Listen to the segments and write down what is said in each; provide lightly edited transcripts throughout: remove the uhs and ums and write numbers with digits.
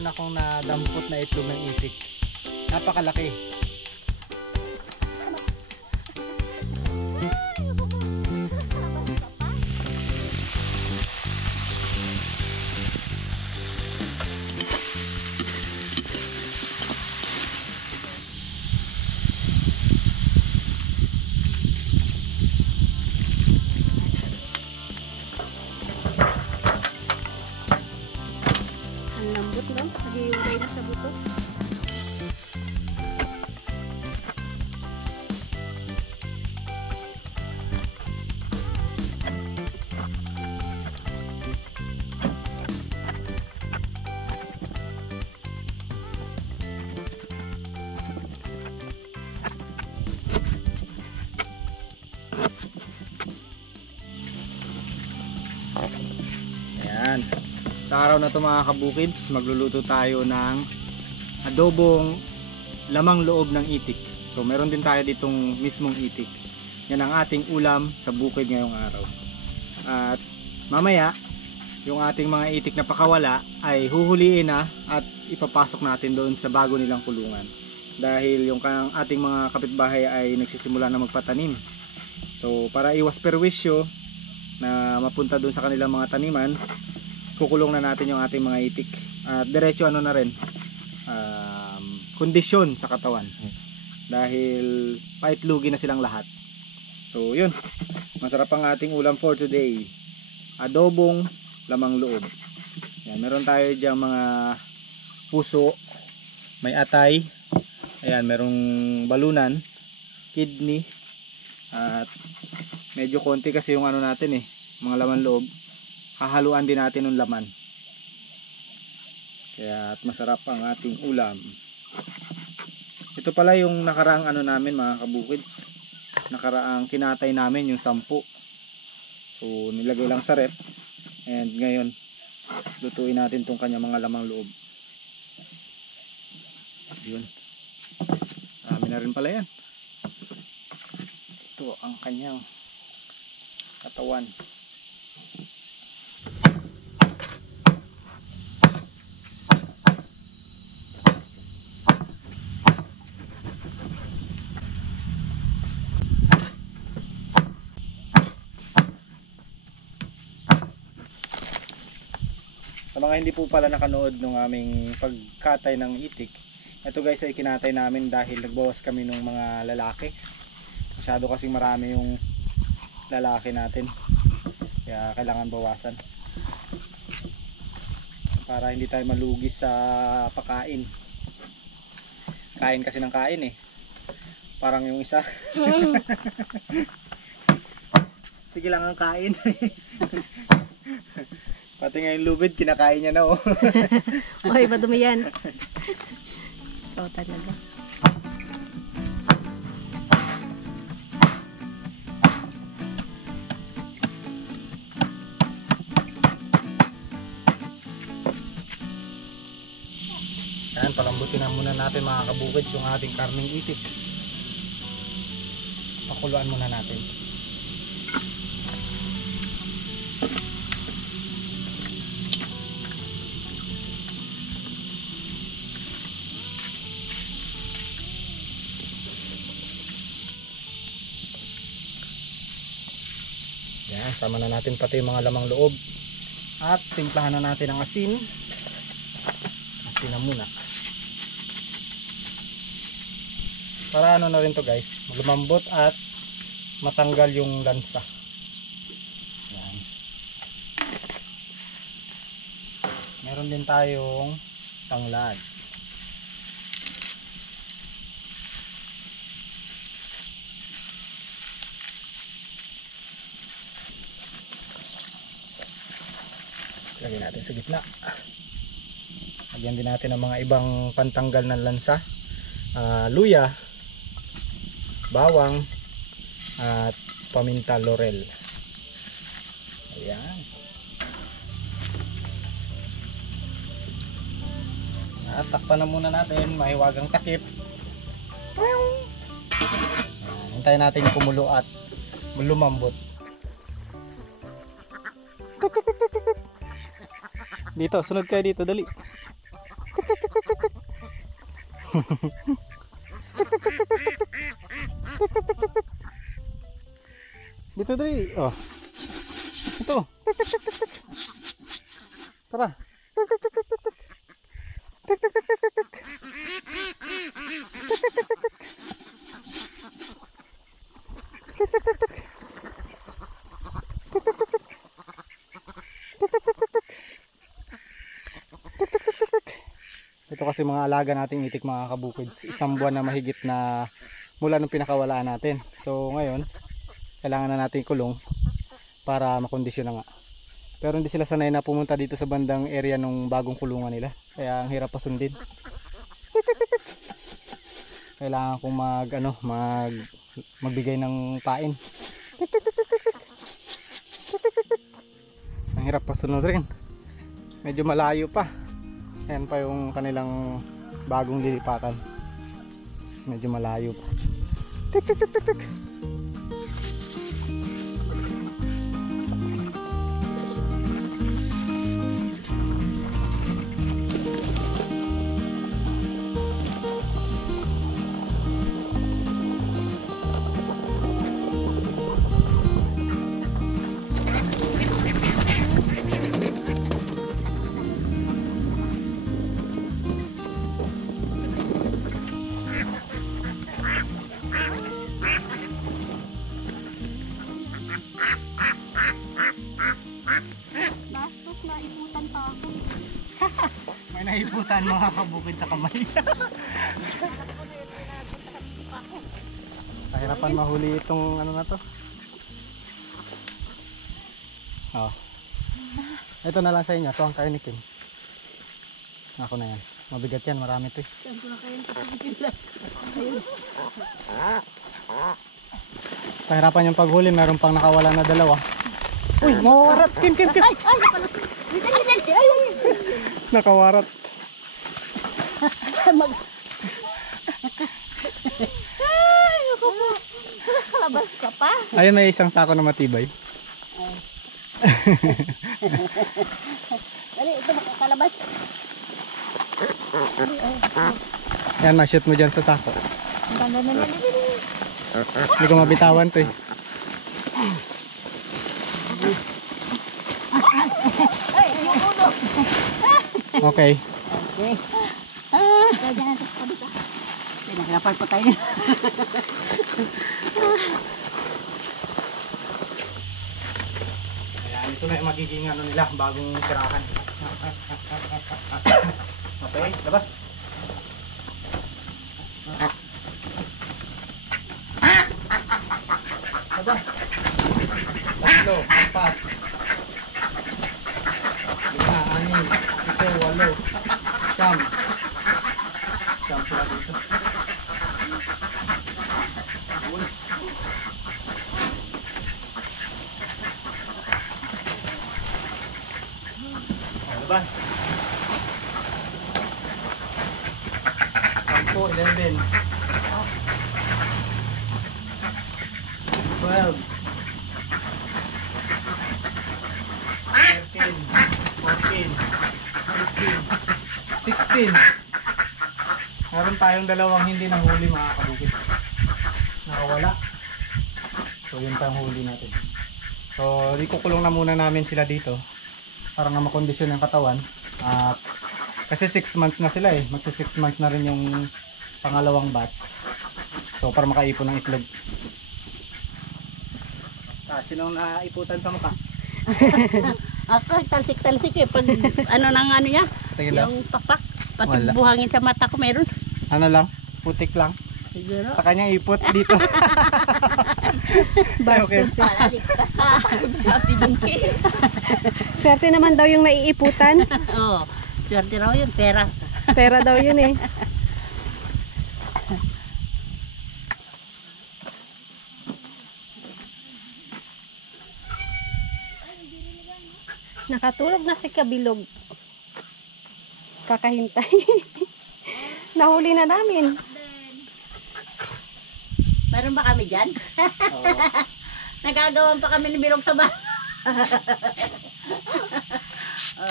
meron akong nadampot na itlog ng itik. Napakalaki. Ang lambot, no? Nag-iulay na sa buto. Ayan. Sa araw na ito mga kabukids, magluluto tayo ng adobong lamang loob ng itik. So meron din tayo ditong mismong itik. Yan ang ating ulam sa bukid ngayong araw. At mamaya, yung ating mga itik na pakawala ay huhuliin na at ipapasok natin doon sa bago nilang kulungan. Dahil yung ating mga kapitbahay ay nagsisimula na magpatanim. So para iwas perwisyo na mapunta doon sa kanilang mga taniman, kukulong na natin yung ating mga itik at diretso ano na rin, kondisyon sa katawan dahil paitlugin na silang lahat. So yun, masarap ang ating ulam for today, adobong lamang loob. Yan, meron tayo diyang mga puso, may atay, ayan, merong balunan, kidney, at medyo konti kasi yung ano natin mga laman loob. Hahaluan din natin ng laman. Kaya at masarap ang ating ulam. Ito pala yung nakaraang ano namin mga kabukids. Nakaraang kinatay namin yung 10. So nilagay lang sa rep. And ngayon lutuin natin tong kanya mga lamang loob. Yun. Marami na rin pala yan. Ito ang kanyang katawan. Sa mga hindi po pala nakanood ng aming pagkatay ng itik, ito guys ay kinatay namin dahil nagbawas kami ng mga lalaki. Masyado kasing marami yung lalaki natin, kaya kailangan bawasan para hindi tayo malugi sa pagkain. Kain kasi ng kain parang yung isa. Sige lang ang kain. Pati nga yung lubid, kinakain niya na Oy, madumi yan. Ikaw talaga. Yan, palambutin na muna natin mga kabukids yung ating karning itik. Pakuluan muna natin. Yan, sama na natin pati yung mga lamang loob. At timplahan na natin ang asin. Asin na muna. Para ano na rin to guys, lumambot at matanggal yung lansa. Yan. Meron din tayong tanglad. Lagyan natin sa gitna. Lagyan din natin ang mga ibang pantanggal ng lansa, luya, bawang at paminta laurel. Ayan. At takpan na muna natin, mahiwagang takip. Ayan, hintayin natin kumulo at lumambot. Dito, sunod kayo dito, dali. Dito dali. Oh. Ito. Tara. Ito kasi mga alaga nating itik mga kabukids. Isang buwan na mahigit na mula nung pinakawalaan natin. So ngayon, kailangan na natin kulong para makondisyon na nga. Pero hindi sila sanay na pumunta dito sa bandang area nung bagong kulungan nila. Kaya ang hirap pasundin. Kailangan kong magbigay ng pain. Ang hirap pasunod rin. Medyo malayo pa. Ayan pa yung kanilang bagong lilipatan. Medyo malayo pa. Tik tik tik tik tik. Bastos na iputan pa ako. May naiputan mga kabukid sa kamay. Kahirapan mahuli itong ano na to. Oh. Ito na lang sa inyo. Ito ang kayo ni Kim. Ako na yan. Mabigat yan. Marami ito eh. Saan ko na kayang kapagin lang. Kahirapan yung paghuli. Meron pang nakawala na dalawa. Uy! Mawawarat! Kim! Kim! Kim! Ay! Ay! Nakawarat. Mag... Ay! Ako po. Kalabas ka pa. Ayun, may isang sako na matibay. Dali, ito makakalabas. Yan, ma-shoot mo dyan sa sako. Ang ganda na yan. Hindi ko mabitawan to eh. Ay! Yung ulo! Okay. Okay. Kaya dyan natin sa kabita. Pinahirapan pa tayo. Ayan, ito na yung magiging ano nila, bagong tirahan. Okay, labas. Labas. Tatlo, apat. 5, 6, 7, 8, 9, 10. Siyam sila dito. Labas. 10, 11, 12, 13, 14, 15, 16. Meron tayong dalawang hindi nahuli mga kabukid. Nakawala. So yun pa yung huli natin. So ikukulong na muna namin sila dito para na makondisyon yung katawan. At kasi 6 months na sila eh. Magsi 6 months na rin yung pangalawang batch. So para makaipon ng itlog. Sinong naiputan sa mukha? Ako, talsik-talsik eh. Pag ano nang ano niya, Tingin lang. yung papak. Pati Wala. buhangin sa mata ko meron. Ano lang? Putik lang. Siguro. Sa kanyang ipot dito. Bastos. Ligtas na sabi din kay. Swerte naman daw yung naiiputan. Oo. Swerte raw yun, pera. Pera daw yun eh. Nakatulog na si Kabilog. Kakahintay. Nahuli na namin. Meron ba kami dyan? Oo. Nagagawan pa kami ni Bilog sa bahay.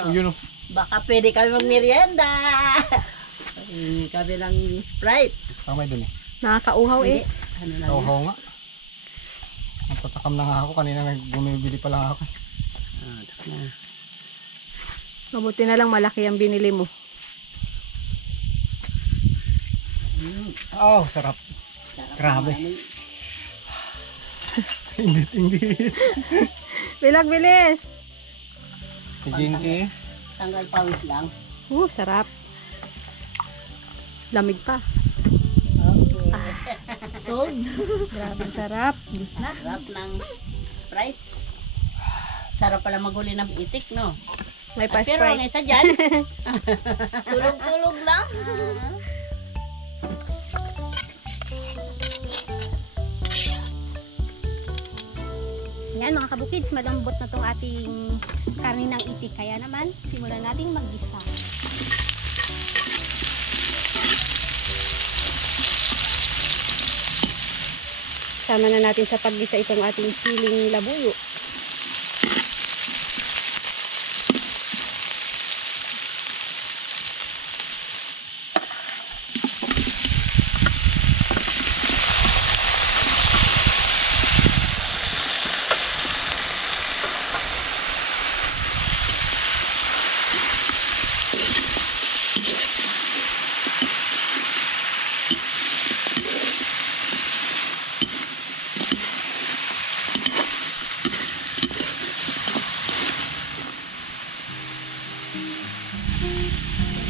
Yun o. Baka pwede kami magmerienda. Kami ng Sprite. Saan may dun eh? Nakakauhaw eh. Ano lang Oo nga. Nagtatakam na nga ako. Kanina bumibili pa lang ako. na. Mabuti na lang malaki ang binili mo. Oh, sarap. Sarap Grabe. naman. Ingit-ingit. Bilag, bilis! Si Jinky. Tanggal pawis lang. Sarap. Lamig pa. Okay. Sold. Grabe sarap. Bus na. Sarap ng Sprite. Sarap pala maguli ng itik, no? May Pero ang pa-sprite. isa dyan. Tulog-tulog lang. Yan mga kabukids, malambot na tong ating karne ng itik. Kaya naman, simulan nating maggisa. Sama na natin sa paggisa itong ating siling labuyo.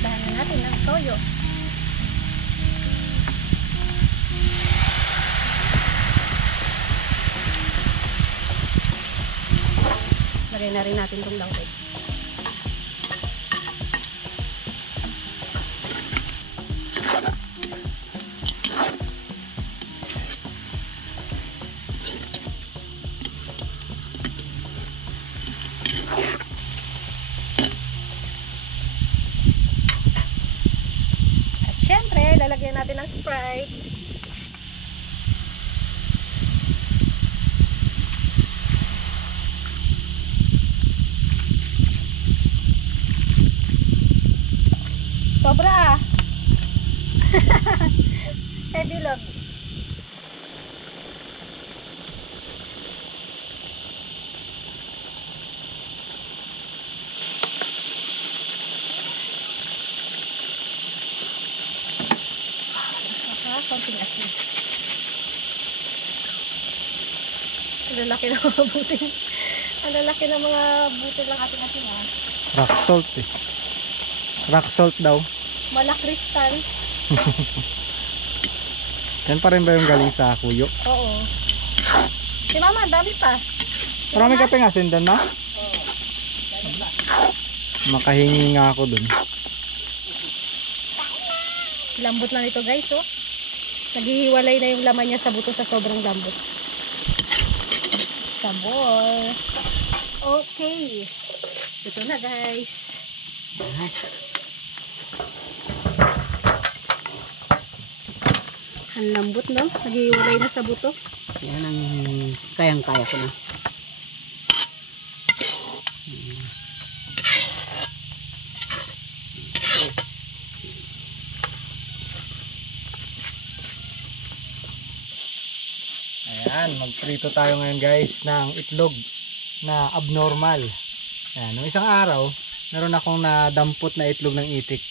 Dahan na natin ng toyo. Lagay na rin natin itong lawig. At syempre, lalagyan natin ng Sprite. Sobra ah. Heavy log. Konting asin. Ang lalaki ng mga butil. Ang lalaki ng mga butil ng ating asin ah. Rock salt eh. Rock salt daw. Malakristal. Yan pa rin ba yung galing sa kuyo? Oo. Si mama, ang dami pa. Marami ka pang asin doon, ma? Makahingi nga ako dun. Lambot na nito guys, oh. Naghihiwalay na yung laman niya sa buto sa sobrang lambot. Sabor. Okay. Ito na guys. Ang lambot, no? Naghihiwalay na sa buto. Yan ang kayang-kaya ko na. Ayan, magprito tayo ngayon guys ng itlog na abnormal. Ayan, nung isang araw, meron akong nadampot na itlog ng itik.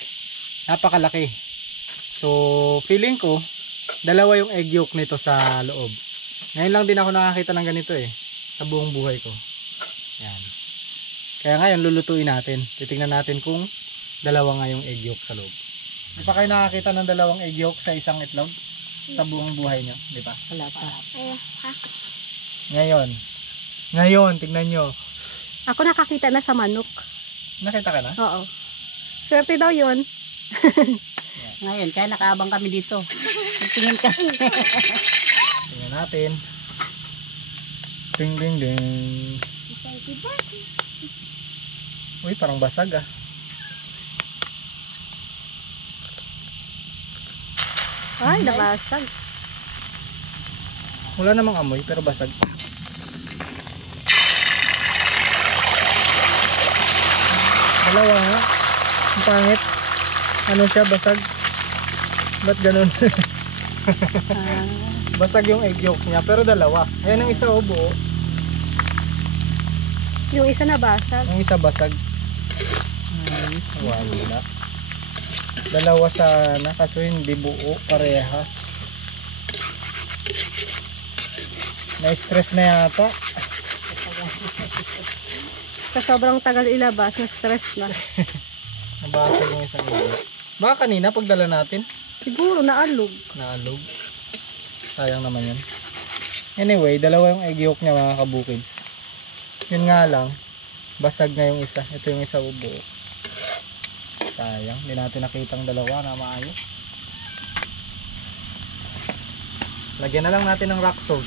Napakalaki. So, feeling ko, dalawa yung egg yolk nito sa loob. Ngayon lang din ako nakakita ng ganito eh, sa buong buhay ko. Ayan. Kaya ngayon, lulutuin natin. Titingnan natin kung dalawa nga yung egg yolk sa loob. Di pa kayo nakakita ng dalawang egg yolk sa isang itlog? Sa buong buhay nyo, di ba? Wala pa. Ngayon, tignan nyo. Ako nakakita na sa manok. Nakita ka na? Oo. Swerte daw yun. Ngayon, kaya nakaabang kami dito. Tingin kami. Tingnan natin. Ding ding ding. Uy, parang basag ah. Ay, nabasag. Wala namang amoy, pero basag. Dalawa nga. Ang pangit. Ano siya, basag? Ba't ganun? Basag yung egg yolk niya, pero dalawa. Ayan ang isa buo. Yung isa na basag. Yung isa basag. Wala. Dalawa sana, kaso hindi buo, parehas. Na-stress na yata. Sa sobrang tagal ilabas, na-stress na. Nabasag yung isang egg yolk. Baka kanina pagdala natin, Siguro, naalog. naalog. Sayang naman yun. Anyway, dalawa yung egg yolk niya mga kabukids. Yun nga lang, basag na yung isa. Ito yung isa buo. Sayang, hindi natin nakitang dalawa na maayos. Lagyan na lang natin ng rock salt.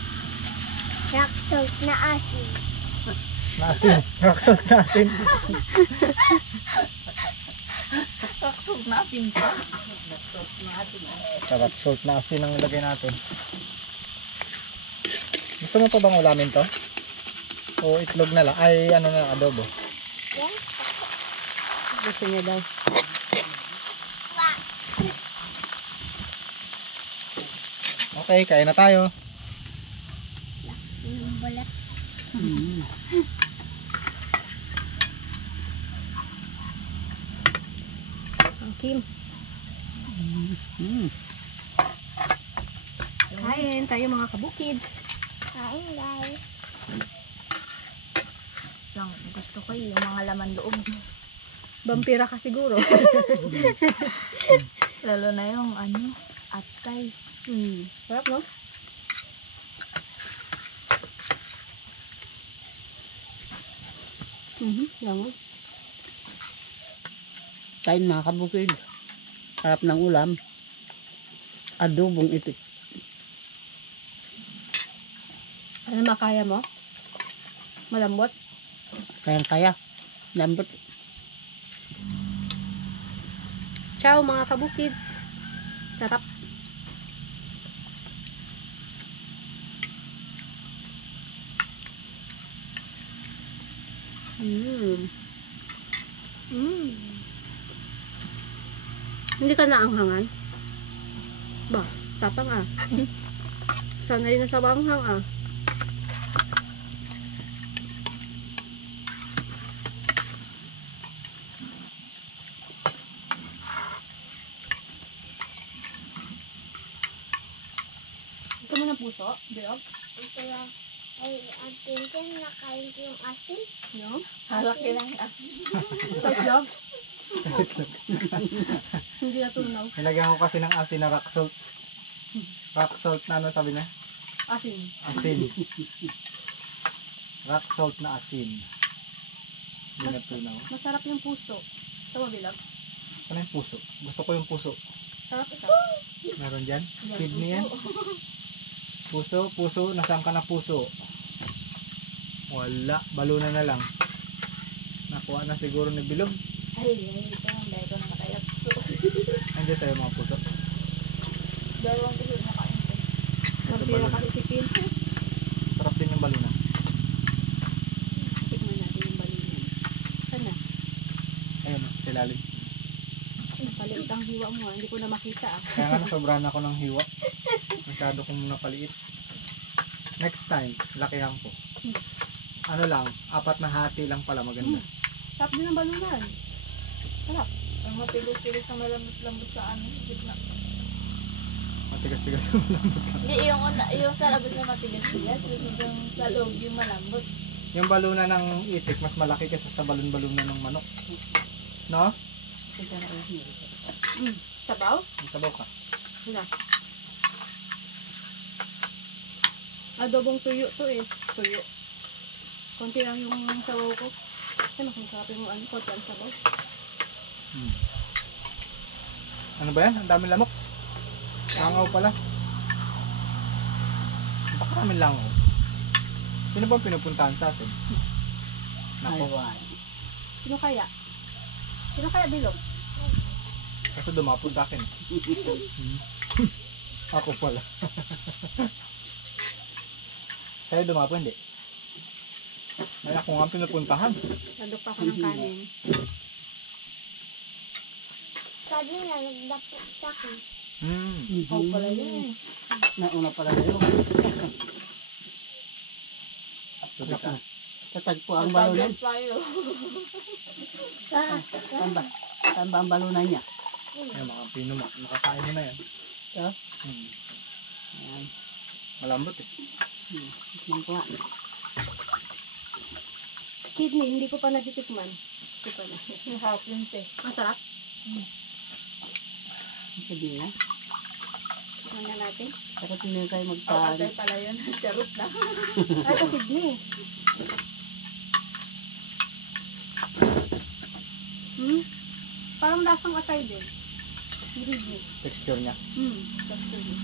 Rock salt na asin. Na asin. Rock salt na asin. Taksog natin pa. Sa rock salt na asin ang ilagay natin. Gusto mo pa bang ulamin to? O itlog na lang? Ay, ano na, adobo. Gusto niya daw. Okay, kain na tayo. Ang Kim. Kain tayo mga kabukids. Kain guys. Lang, gusto ko yung mga laman loob. Vampira ka siguro. Lalo na yung atay. Sarap, no? Langon. Tayo mga kabukid. Harap ng ulam. Adobong itik. Ano makaya mo? Malambot? Kaya. Lambot. Ciao mga kabukids. Sarap. Hindi ka naanghangan? Ba, tapang ah. Sanay na sa banghang ah. Gusto mo ng puso? Bilog? Kaya, ay, atin dyan, nakain ko yung asin. No? Halaki lang asin. Itlog? Hindi natunaw. Nilagyan ko kasi ng asin na rock salt. Rock salt na ano sabi niya? Asin. Asin. Rock salt na asin. Hindi na tunaw. Masarap yung puso. Ito mo bilog? Ano yung puso? Gusto ko yung puso. Sarap ito. Meron dyan? Kidney yan? Puso. Nasaan ka na puso? Wala. Baluna na lang. Nakuha na siguro ni Bilog. Ay, ito ang dahil ko na nakayap. Andiyan sa'yo mga puso. Dalawang puso na kain ko. Vampira kasi si Kim. Sarap din yung baluna. Tikman natin yung balinan. Saan na? Ayun, sa ilalim. Napaliit ang hiwa mo ah. Hindi ko na makita ah. Kaya nga nasobrahan ako ng hiwa. Masyado kong napaliit. Next time, lakihan ko. Ano lang, 4 na hati lang pala maganda. Sarap din ang balunan. Sarap. Ang matilis-tilis ang malambot-lambot sa gitna. Matigas-tigas yung lambot lang. Hindi, yung sa labas na matigas-tigas, yung sa loob yung malambot. Yung baluna ng itik, mas malaki kaysa sa balon-baluna ng manok. No? Sabaw? Sabaw ka. Sila. Adobong tuyo to eh. Tuyo. Konti lang yung sabaw ko. Ay, masasarap yung konti ang sabaw. Ano ba yan? Ang daming lamok. Langaw pala. Napakaraming langaw. Sino ba ang pinupuntahan sa atin? Nako. Sino kaya? Sino kaya bilog? Kasi dumapo sa akin. Ako pala. Sa'yo dumapo hindi? Ay ako nga pinupuntahan. Sandok pa ako ng kanin. kanina, nagdakot sa akin. Ikaw pala yun. Nauna pala kayo. Tatagpo ang balunan. Saan ba ang balunan niya? Ayan, mga pino, makakain mo na yan. Ito? Ayan. Malambot eh. Tikman ko nga. Kidney, hindi ko pa natitikman. Hindi pa na. Masarap yun, te. Masarap? Sabi nga. Tikman na natin. Dapat hindi kayo magpaan. pala yun. Charot na. Ay, ito kidney. Parang lasang atay din. Kidney. Texture niya. Texture din.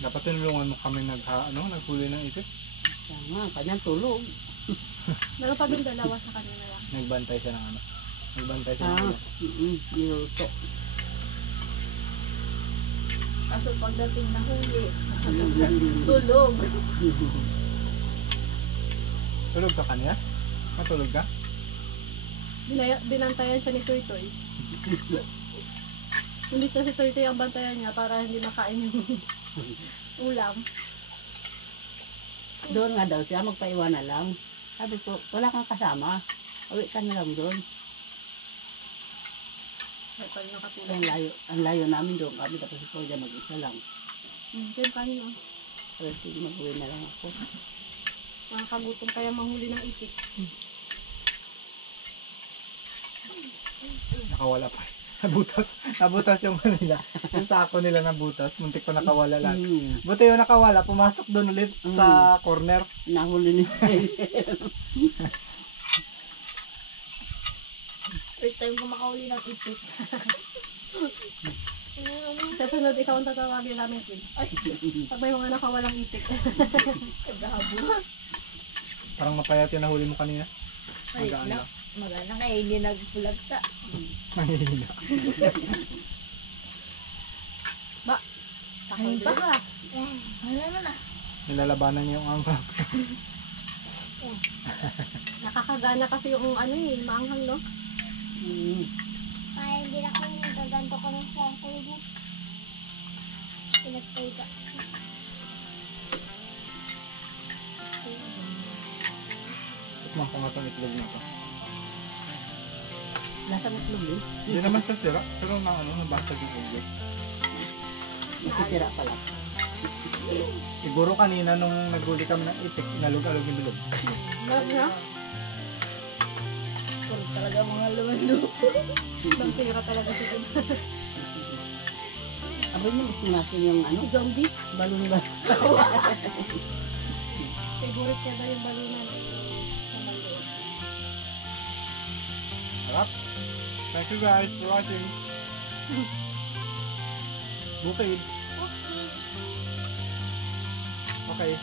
Dapat tinulungan mo kami naghuli ng itik. Tama, kanyang tulog. Meron pa dun dalawa sa kanila lang. Nagbantay siya ng ano. Nagbantay siya ng ulo. Niluto. Kaso pagdating na huli, tulog. Tulog ka kanina? Matulog ka? Binantayan siya ni Toy Toy. Imbis na si Toy Toy ang bantayan niya para hindi makain yung ulam. Doon nga daw siya, magpaiwan na lang. Sabi ko, wala kang kasama. Uwi ka na lang doon. Ay, pag nakatulog. Ang layo namin doon. Kami tapos ikaw dyan mag-isa lang. Diyan kanina. Pero sige, mag-uwi na lang ako. Nakakagutom kaya manghuli ng itik. Nakawala pa. Nabutas yung kanila. Yung sako nila nabutas. Muntik pa nakawala lang. Buti yung nakawala. Pumasok doon ulit sa corner. Nahuli niya. First time ko makahuli ng itik. Sa sunod, ikaw ang tatawagin namin, Kim. Pag may mga nakawalang itik. Kagahabo. Parang mapayat yung nahuli mo kanina. Ay, Magaan lang. magana nga, hindi nagpulagsa. Mahihina. Kain pa ka. Wala na. Nilalabanan niya yung angka. Nakakagana kasi yung maanghang, no? Kaya hindi na kami nagaganto ko ng sa tulog mo. Pinagtay ka. Tikman ko nga itong itlog na ito. Lasang itlog eh. Hindi naman siya sira. Pero nabasag yung ulo. Nakitira pala. Siguro kanina nung naghuli kami ng itik, nalug-alog yung bilog. Meron na? Puro talaga mga lumalo. Ibang tira talaga si Kim. Abay mo gusto natin yung Zombie? balon ba? Favorite niya daw yung balunan. Sarap. Thank you guys for watching. Bukids. Okay.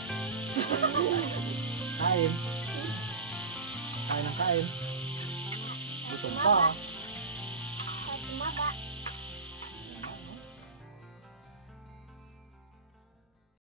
Kain. Kain ng kain. Gutom pa. At tumaba.